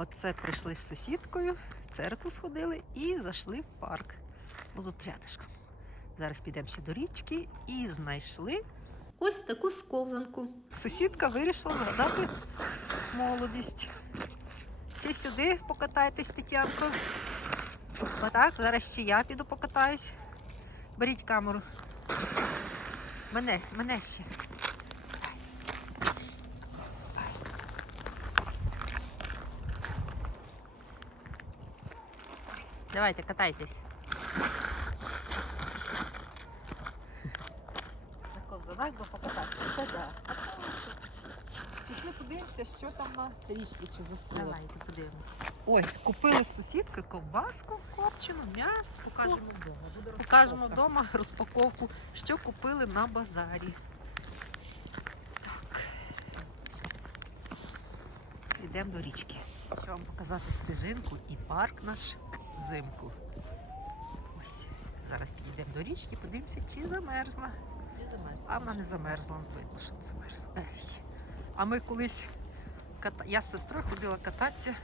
Оце прийшли з сусідкою, в церкву сходили і зайшли в парк. Ну, тут рядышком. Зараз підемо ще до річки і знайшли ось таку сковзанку. Сусідка вирішила згадати молодість. Ще сюди покатайтесь, Тетянко. Отак, зараз ще я піду покатаюсь. Беріть камеру. Мене, мене ще. Давайте, катайтесь. Ковзанах бо. Це да. Пішли подивимося, що там на річці чи застило. Давайте подивимось. Ой, купили з сусідки ковбаску, копчену, м'ясо. Покажемо вдома. Буде Покажемо вдома розпаковку, що купили на базарі. Так. Йдемо до річки. Хочу вам показати стежинку і парк наш взимку. Ось. Зараз підійдемо до річки, подивимося, чи замерзла. А вона не замерзла, ну, видно, що не замерзла. Ей. А ми колись ката... я з сестрою ходила кататися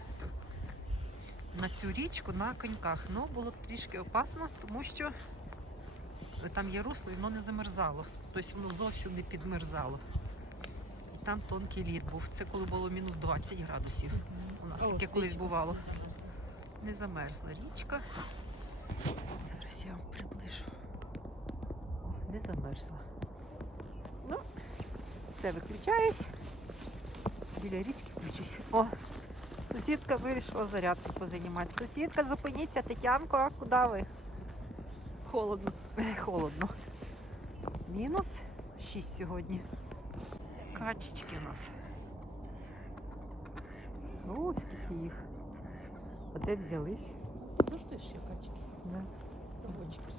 на цю річку на коньках. Ну, було трішки опасно, тому що там є русло, і воно не замерзало. Тобто воно зовсім не підмерзало. І там тонкий лід був. Це коли було мінус 20 градусів. У нас таке колись бувало. Не замерзла річка. Зараз я вам приближу. О, не замерзла. Ну, все, виключаюсь. Біля річки включусь. О, сусідка вирішила зарядку позанімати. Сусідка, зупиніться, Тетянко, а куди ви? Холодно. Холодно. Мінус 6 сьогодні. Качечки у нас. О, скільки їх. А де взялись? Завжди ще качки. Да. Стовбочки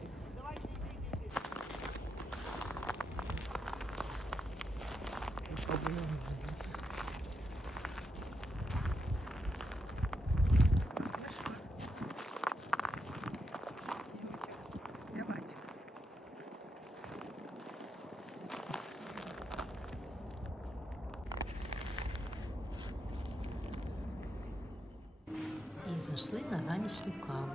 зайшли на ранішню каву.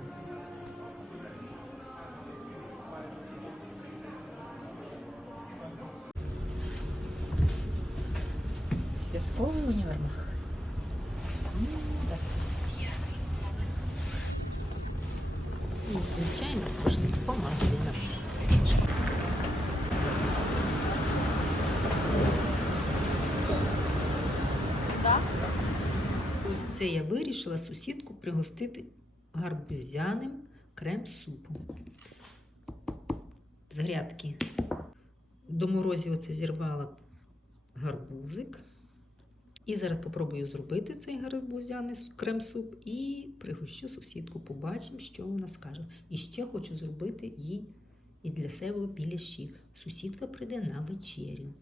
Святковий універмаг. І, звичайно, пройшлись по магазинам. Ось це я вирішила сусідку пригостити гарбузяним крем-супом. З грядки. До морозів оце зірвала гарбузик. І зараз попробую зробити цей гарбузяний крем-суп і пригощу сусідку. Побачимо, що вона скаже. І ще хочу зробити їй і для себе біляші. Сусідка прийде на вечерю.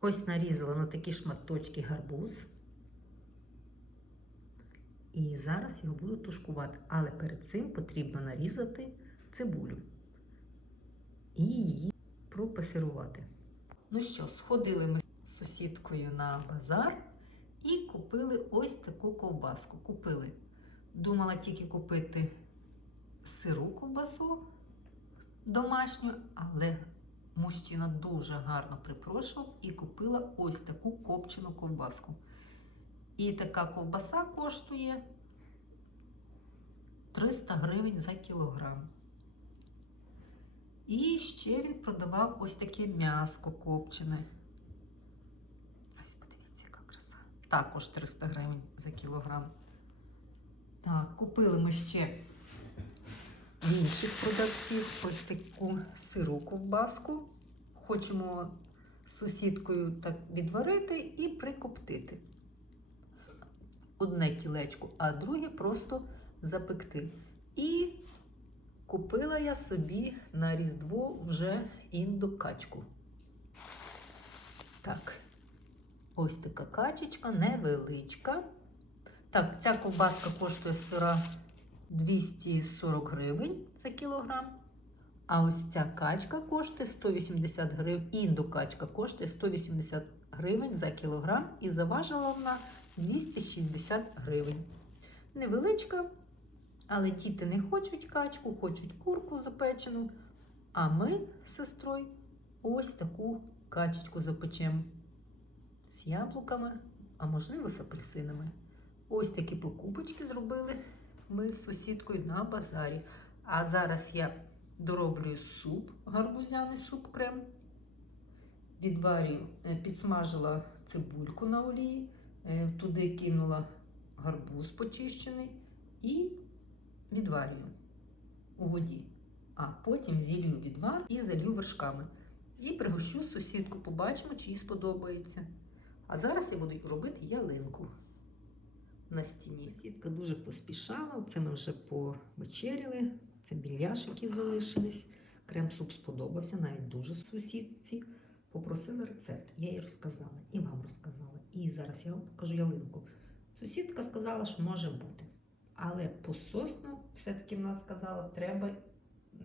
Ось нарізала на такі шматочки гарбуз. І зараз його буду тушкувати. Але перед цим потрібно нарізати цибулю і її пропасирувати. Ну що, сходили ми з сусідкою на базар і купили ось таку ковбаску. Купили. Думала тільки купити сиру ковбасу домашню, але мужчина дуже гарно припрошував і купила ось таку копчену ковбаску. І така ковбаса коштує 300 гривень за кілограм. І ще він продавав ось таке м'яско копчене. Ось подивіться, яка краса. Також 300 гривень за кілограм. Так, купили ми ще в інших продавців ось таку сиру ковбаску. Хочемо з сусідкою так відварити і прикоптити одне кілечко, а друге просто запекти. І купила я собі на Різдво вже індокачку. Так, ось така качечка, невеличка. Так, ця ковбаска коштує сира 240 гривень за кілограм. А ось ця качка коштує 180 гривень. Індокачка коштує 180 гривень за кілограм. І заважила вона 260 гривень. Невеличка, але діти не хочуть качку, хочуть курку запечену. А ми з сестрою ось таку качечку запечемо з яблуками, а можливо з апельсинами. Ось такі покупочки зробили ми з сусідкою на базарі. А зараз я дороблюю суп, гарбузяний суп крем. Відварюю, е, підсмажила цибульку на олії, туди кинула гарбуз почищений і відварюю у воді. А потім зілью відвар і залью вершками. І пригощу сусідку, побачимо, чи їй сподобається. А зараз я буду робити ялинку на стіні. Сітка дуже поспішала. Це ми вже повечеряли. Це біляшики залишились. Крем-суп сподобався, навіть дуже сусідці. Попросили рецепт. Я їй розказала і вам розказала. І зараз я вам покажу ялинку. Сусідка сказала, що може бути. Але по сосну все-таки вона сказала, треба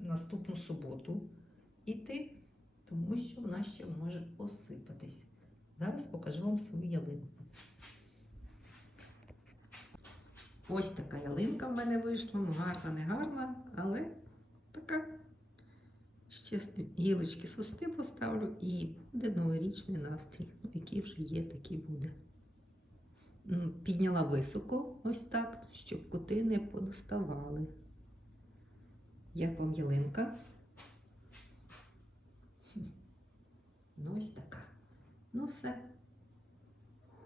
наступну суботу іти, тому що вона ще може осипатись. Зараз покажу вам свою ялинку. Ось така ялинка в мене вийшла. Ну, гарна, не гарна, але така. Ще гілочки сосни поставлю і буде новорічний настрій. Який вже є, такий буде. Підняла високо, ось так, щоб коти не подоставали. Як вам ялинка? Ну, ось така. Ну, все.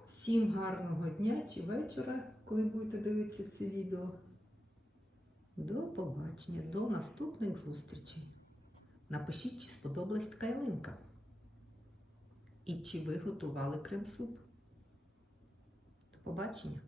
Всім гарного дня чи вечора, коли будете дивитися це відео. До побачення, до наступних зустрічей. Напишіть, чи сподобалась ткайлинка. І чи ви готували крем-суп. До побачення!